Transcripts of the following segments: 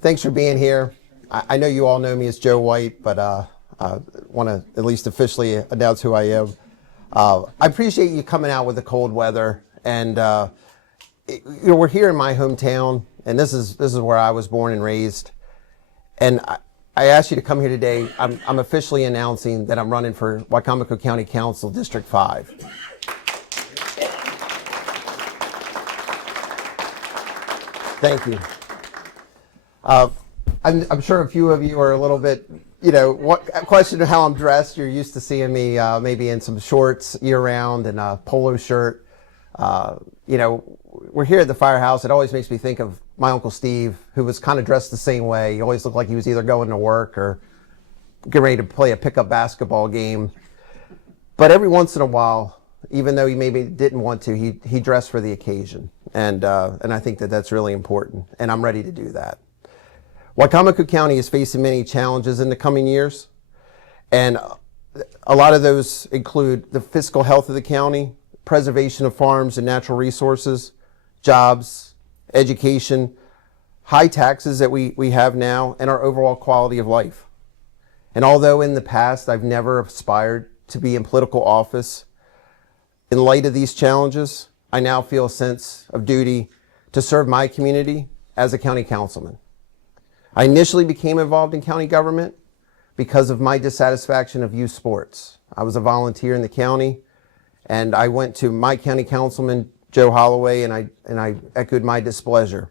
Thanks for being here. I know you all know me as Joe White, but I want to at least officially announce who I am. I appreciate you coming out with the cold weather, and we're here in my hometown, and this is where I was born and raised. And I asked you to come here today. I'm officially announcing that I'm running for Wicomico County Council District 5. Thank you. I'm sure a few of you are a little bit, question how I'm dressed. You're used to seeing me maybe in some shorts year-round and a polo shirt. We're here at the firehouse. It always makes me think of my Uncle Steve, who was kind of dressed the same way. He always looked like he was either going to work or getting ready to play a pickup basketball game. But every once in a while, even though he maybe didn't want to, he dressed for the occasion. And I think that that's really important, and I'm ready to do that. Wicomico County is facing many challenges in the coming years, and a lot of those include the fiscal health of the county, preservation of farms and natural resources, jobs, education, high taxes that we have now, and our overall quality of life. And although in the past I've never aspired to be in political office, in light of these challenges, I now feel a sense of duty to serve my community as a county councilman. I initially became involved in county government because of my dissatisfaction of youth sports. I was a volunteer in the county, and I went to my county councilman, Joe Holloway, and I echoed my displeasure.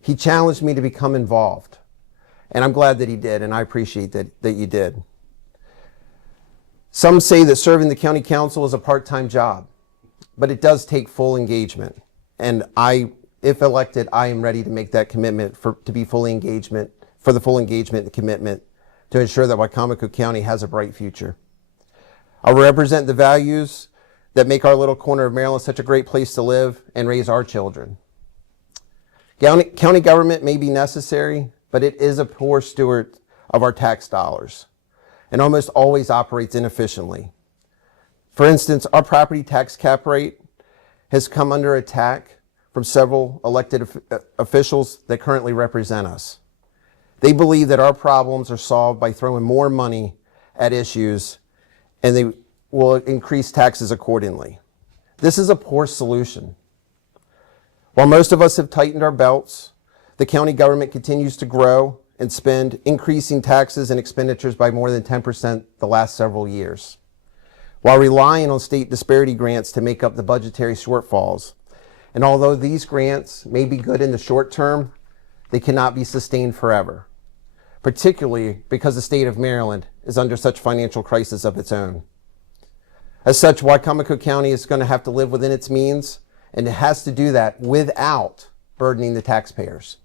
He challenged me to become involved, and I'm glad that he did, and I appreciate that you did. Some say that serving the county council is a part-time job, but it does take full engagement, and if elected, I am ready to make that commitment for the full engagement and commitment to ensure that Wicomico County has a bright future. I'll represent the values that make our little corner of Maryland such a great place to live and raise our children. County government may be necessary, but it is a poor steward of our tax dollars and almost always operates inefficiently. For instance, our property tax cap rate has come under attack from several elected officials that currently represent us. They believe that our problems are solved by throwing more money at issues, and they will increase taxes accordingly. This is a poor solution. While most of us have tightened our belts, the county government continues to grow and spend, increasing taxes and expenditures by more than 10% the last several years. While relying on state disparity grants to make up the budgetary shortfalls, and although these grants may be good in the short term, they cannot be sustained forever, particularly because the state of Maryland is under such financial crisis of its own. As such, Wicomico County is going to have to live within its means, and it has to do that without burdening the taxpayers.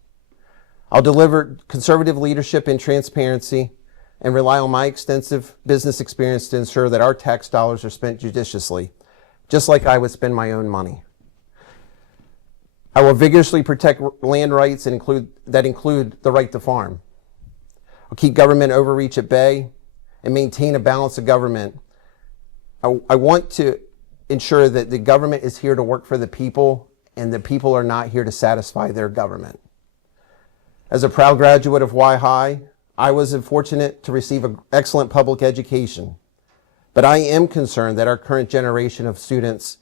I'll deliver conservative leadership and transparency and rely on my extensive business experience to ensure that our tax dollars are spent judiciously, just like I would spend my own money. I will vigorously protect land rights that include the right to farm. I'll keep government overreach at bay and maintain a balance of government. I want to ensure that the government is here to work for the people, and the people are not here to satisfy their government. As a proud graduate of Y High, I was fortunate to receive an excellent public education, but I am concerned that our current generation of students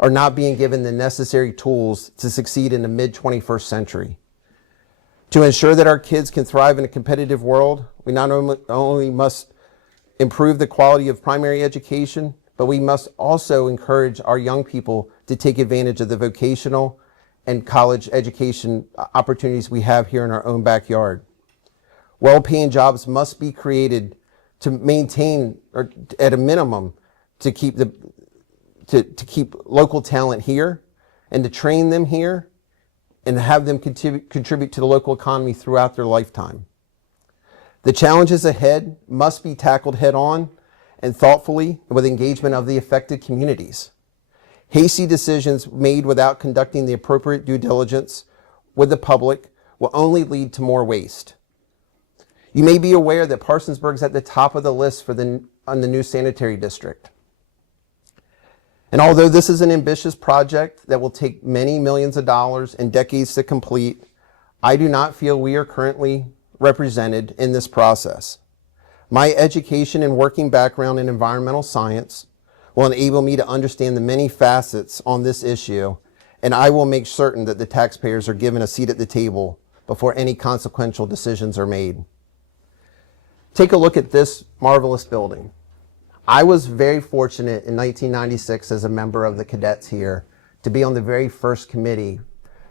are not being given the necessary tools to succeed in the mid-21st century. To ensure that our kids can thrive in a competitive world, we not only must improve the quality of primary education, but we must also encourage our young people to take advantage of the vocational and college education opportunities we have here in our own backyard. Well-paying jobs must be created to maintain, or at a minimum, to keep local talent here and to train them here and have them contribute to the local economy throughout their lifetime. The challenges ahead must be tackled head on and thoughtfully with engagement of the affected communities. Hasty decisions made without conducting the appropriate due diligence with the public will only lead to more waste. You may be aware that Parsonsburg is at the top of the list on the new sanitary district. And although this is an ambitious project that will take many millions of dollars and decades to complete, I do not feel we are currently represented in this process. My education and working background in environmental science will enable me to understand the many facets on this issue, and I will make certain that the taxpayers are given a seat at the table before any consequential decisions are made. Take a look at this marvelous building. I was very fortunate in 1996 as a member of the cadets here to be on the very first committee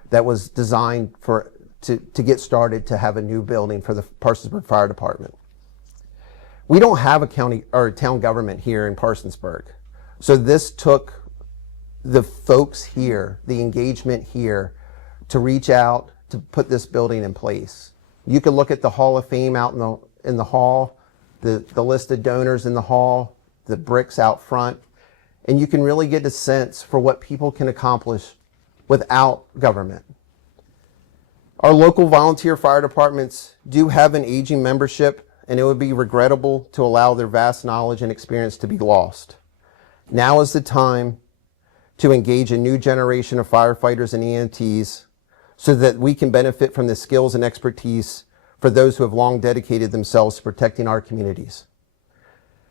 that was designed to get started to have a new building for the Parsonsburg Fire Department. We don't have a county or a town government here in Parsonsburg. So this took the folks here, the engagement here, to reach out to put this building in place. You can look at the Hall of Fame out in the hall, the list of donors in the hall, the bricks out front, and you can really get a sense for what people can accomplish without government. Our local volunteer fire departments do have an aging membership, and it would be regrettable to allow their vast knowledge and experience to be lost. Now is the time to engage a new generation of firefighters and EMTs so that we can benefit from the skills and expertise for those who have long dedicated themselves to protecting our communities.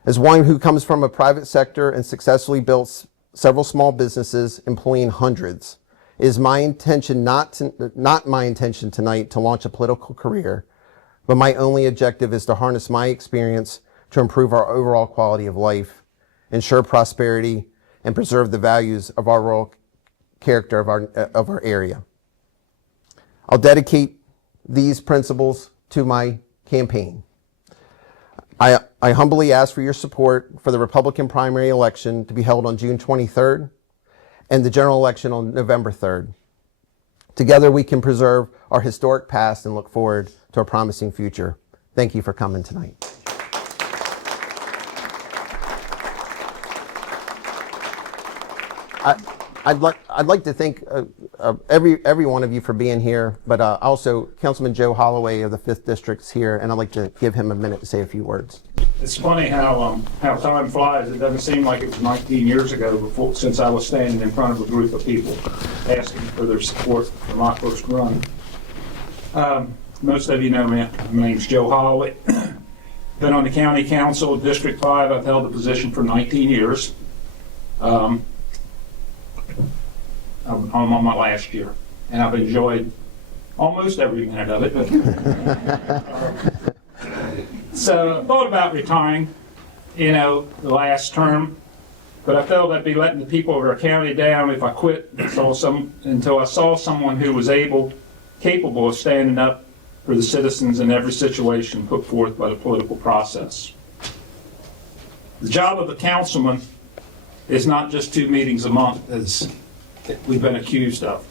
As one who comes from a private sector and successfully built several small businesses employing hundreds, it is my intention not my intention tonight to launch a political career, but my only objective is to harness my experience to improve our overall quality of life, ensure prosperity, and preserve the values of our rural character of our area. I'll dedicate these principles to my campaign. I humbly ask for your support for the Republican primary election to be held on June 23rd and the general election on November 3rd. Together we can preserve our historic past and look forward to a promising future. Thank you for coming tonight. I'd like to thank every one of you for being here, but also Councilman Joe Holloway of the 5th District's here, and I'd like to give him a minute to say a few words. It's funny how time flies. It doesn't seem like it was 19 years ago since I was standing in front of a group of people asking for their support for my first run. Most of you know me. My name's Joe Holloway. Been on the County Council, District 5. I've held the position for 19 years. I'm on my last year, and I've enjoyed almost every minute of it. So I thought about retiring, the last term, but I felt I'd be letting the people of our county down if I quit until I saw someone who was capable of standing up for the citizens in every situation put forth by the political process. The job of a councilman is not just 2 meetings a month, as we've been accused of.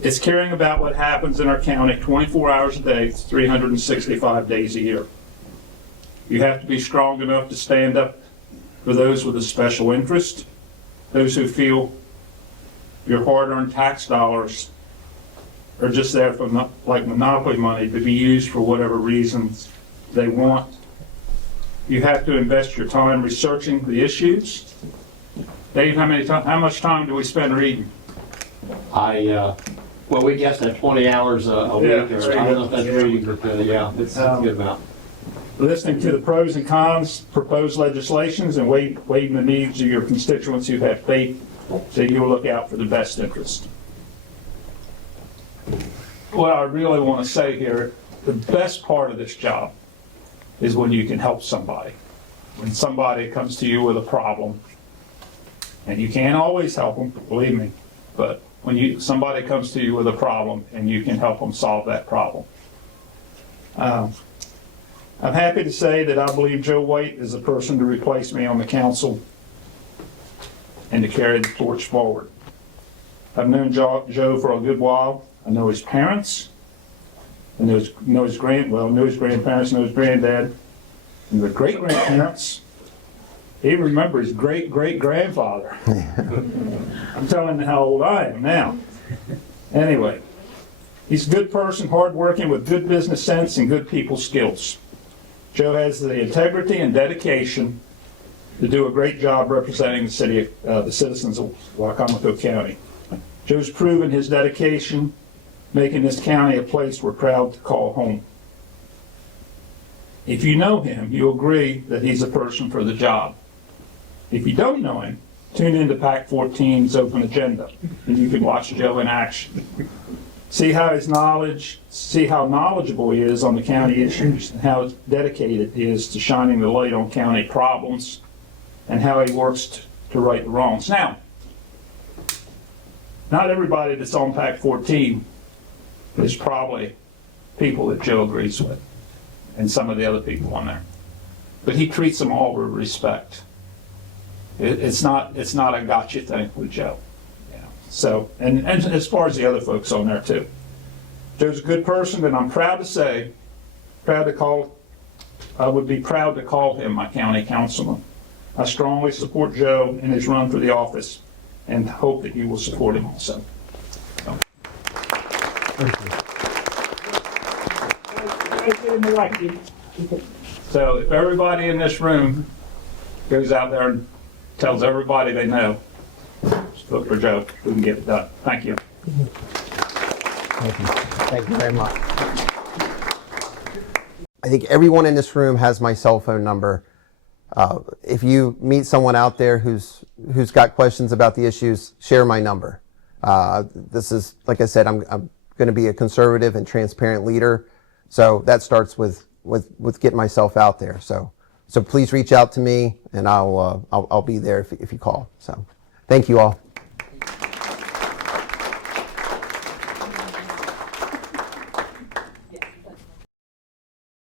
It's caring about what happens in our county 24 hours a day, 365 days a year. You have to be strong enough to stand up for those with a special interest, those who feel your hard-earned tax dollars are just there for like monopoly money to be used for whatever reasons they want. You have to invest your time researching the issues. Dave, how much time do we spend reading? Well, we guess that 20 hours a week, Yeah, or I don't know if that's reading, but yeah, it's a good amount. Listening to the pros and cons, proposed legislations, and weighing the needs of your constituents who have faith so you'll look out for the best interest. What I really want to say here, the best part of this job is when you can help somebody. When somebody comes to you with a problem, and you can't always help them, believe me, but when somebody comes to you with a problem and you can help them solve that problem. I'm happy to say that I believe Joe White is the person to replace me on the council and to carry the torch forward. I've known Joe for a good while. I know his parents, I know his grandparents, know his granddad, and their great-grandparents. He even remembers his great-great-grandfather. I'm telling you how old I am now. Anyway, he's a good person, hardworking, with good business sense and good people skills. Joe has the integrity and dedication to do a great job representing the citizens of Wicomico County. Joe's proven his dedication making this county a place we're proud to call home. If you know him, you'll agree that he's a person for the job. If you don't know him, tune into PAC 14's open agenda, and you can watch Joe in action. See how knowledgeable he is on the county issues, and how dedicated he is to shining the light on county problems, and how he works to right the wrongs. Now, not everybody that's on PAC 14 is probably people that Joe agrees with, and some of the other people on there. But he treats them all with respect. It's not a gotcha thing with Joe. So, and as far as the other folks on there too. Joe's a good person, and I'm proud to say, I would be proud to call him my county councilman. I strongly support Joe in his run for the office, and hope that you will support him also. So if everybody in this room goes out there and tells everybody they know, just vote for Joe, we can get it done. Thank you. Thank you very much. I think everyone in this room has my cell phone number. If you meet someone out there who's got questions about the issues, share my number. This is, like I said, I'm going to be a conservative and transparent leader. So that starts with getting myself out there. So please reach out to me, and I'll be there if you call. So thank you all.